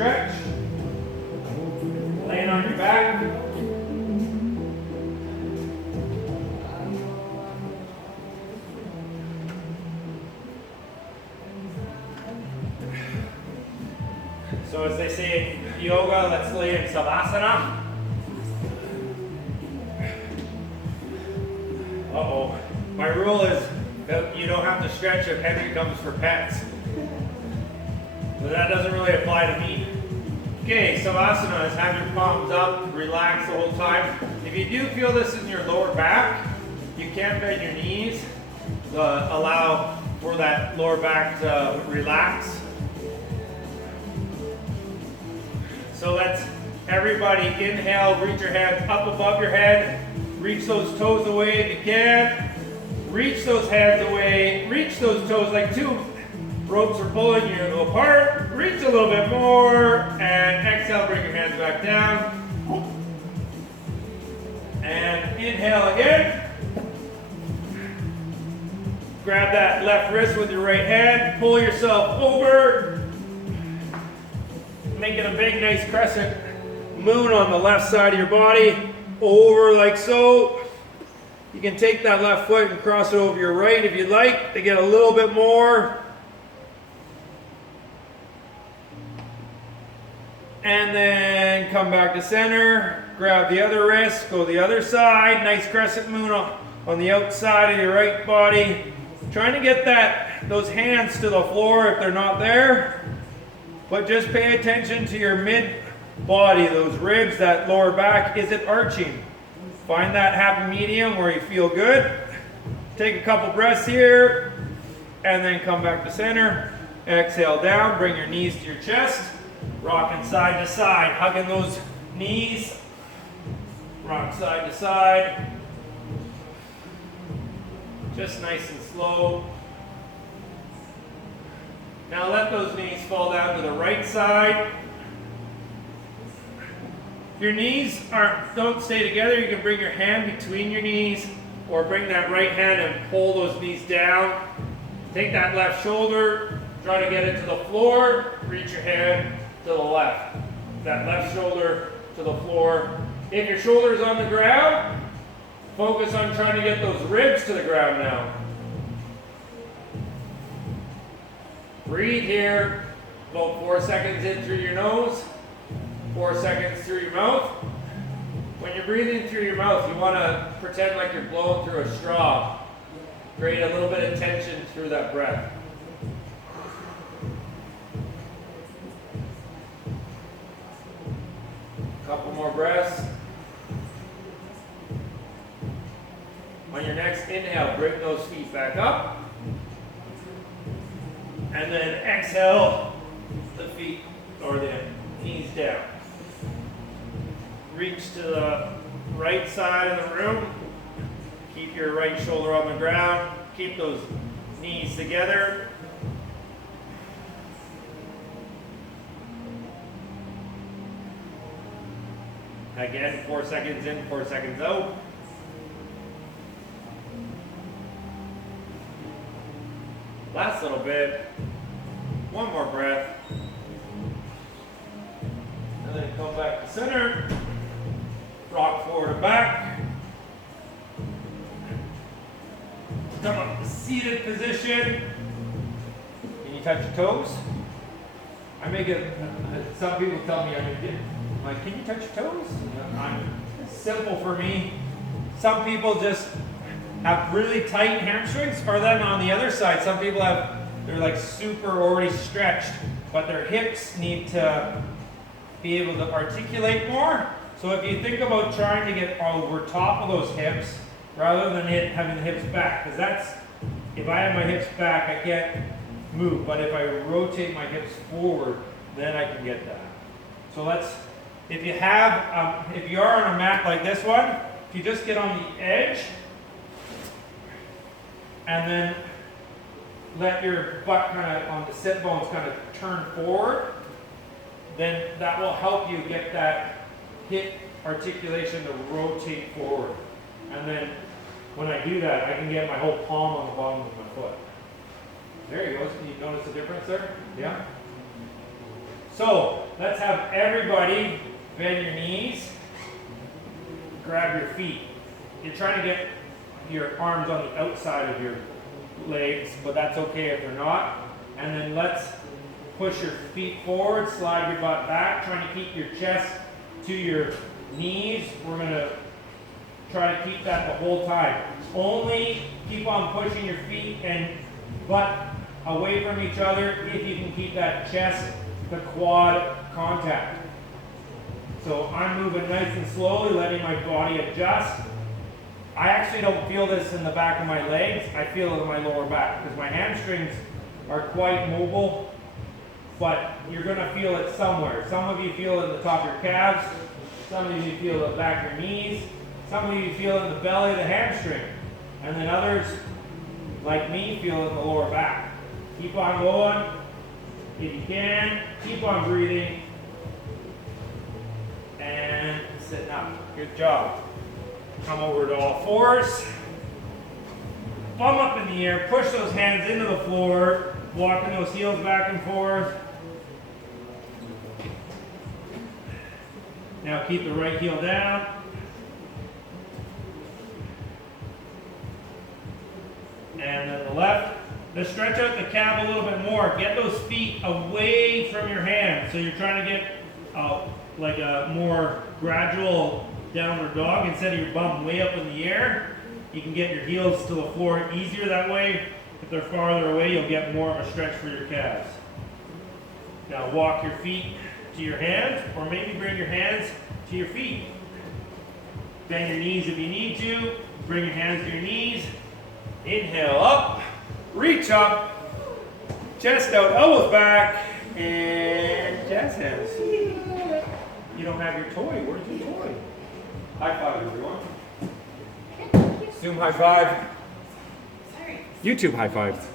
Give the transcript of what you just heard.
stretch. Laying on your back. So as they say in yoga, let's lay in savasana. Uh-oh. My rule is that you don't have to stretch if Henry comes for pets. But that doesn't really apply to me. Okay, savasana is have your palms up, relax the whole time. If you do feel this in your lower back, you can bend your knees to allow for that lower back to relax. So let's, everybody inhale, reach your hands up above your head, reach those toes away if you can, reach those hands away, reach those toes like two ropes are pulling you apart, reach a little bit more, and exhale, bring your hands back down, and inhale again, grab that left wrist with your right hand, pull yourself over, making a big nice crescent moon on the left side of your body, over like so. You can take that left foot and cross it over your right if you'd like to get a little bit more. And then come back to center, grab the other wrist, go the other side, nice crescent moon on the outside of your right body. Trying to get those hands to the floor if they're not there. But just pay attention to your mid body, those ribs, that lower back. Is it arching? Find that happy medium where you feel good. Take a couple breaths here, and then come back to center. Exhale down, bring your knees to your chest. Rocking side to side, hugging those knees. Rock side to side. Just nice and slow. Now let those knees fall down to the right side. If your knees don't stay together, you can bring your hand between your knees or bring that right hand and pull those knees down. Take that left shoulder, try to get it to the floor, reach your hand to the left. That left shoulder to the floor. If your shoulder is on the ground, focus on trying to get those ribs to the ground now. Breathe here, about 4 seconds in through your nose, 4 seconds through your mouth. When you're breathing through your mouth, you want to pretend like you're blowing through a straw. Create a little bit of tension through that breath. Couple more breaths. On your next inhale, bring those feet back up. And then exhale, the feet or the knees down. Reach to the right side of the room. Keep your right shoulder on the ground. Keep those knees together. Again, 4 seconds in, 4 seconds out. Last little bit. One more breath. And then come back to center. Rock forward and back. Come up to seated position. Can you touch your toes? I make it, some people tell me I'm like, can you touch your toes? It's simple for me. Some people just have really tight hamstrings, or then on the other side, some people they're like super already stretched, but their hips need to be able to articulate more. So if you think about trying to get over top of those hips, rather than having the hips back, because that's, if I have my hips back, I can't move, but if I rotate my hips forward, then I can get that. So if you are on a mat like this one, if you just get on the edge, and then let your butt kind of on the sit bones kind of turn forward, then that will help you get that hip articulation to rotate forward. And then when I do that, I can get my whole palm on the bottom of my foot. There you go. Can you notice the difference there? Yeah? So let's have everybody bend your knees, grab your feet. You're trying to get your arms on the outside of your legs, but that's okay if they're not. And then let's push your feet forward, slide your butt back, trying to keep your chest to your knees. We're going to try to keep that the whole time. Only keep on pushing your feet and butt away from each other if you can keep that chest to quad contact. So I'm moving nice and slowly, letting my body adjust. I actually don't feel this in the back of my legs. I feel it in my lower back because my hamstrings are quite mobile, but you're going to feel it somewhere. Some of you feel it in the top of your calves. Some of you feel it in the back of your knees. Some of you feel it in the belly of the hamstring. And then others, like me, feel it in the lower back. Keep on going. If you can, keep on breathing. And sitting up. Good job. Come over to all fours. Bum up in the air. Push those hands into the floor. Walking those heels back and forth. Now keep the right heel down. And then the left. Let's stretch out the calf a little bit more. Get those feet away from your hands. So you're trying to get like a more gradual downward dog instead of your bum way up in the air. You can get your heels to the floor easier that way. If they're farther away, you'll get more of a stretch for your calves. Now walk your feet to your hands, or maybe bring your hands to your feet. Bend your knees if you need to. Bring your hands to your knees. Inhale up, reach up, chest out, elbows back, and jazz hands. You don't have your toy. Where's your toy? High five, everyone. Zoom high five. YouTube high five.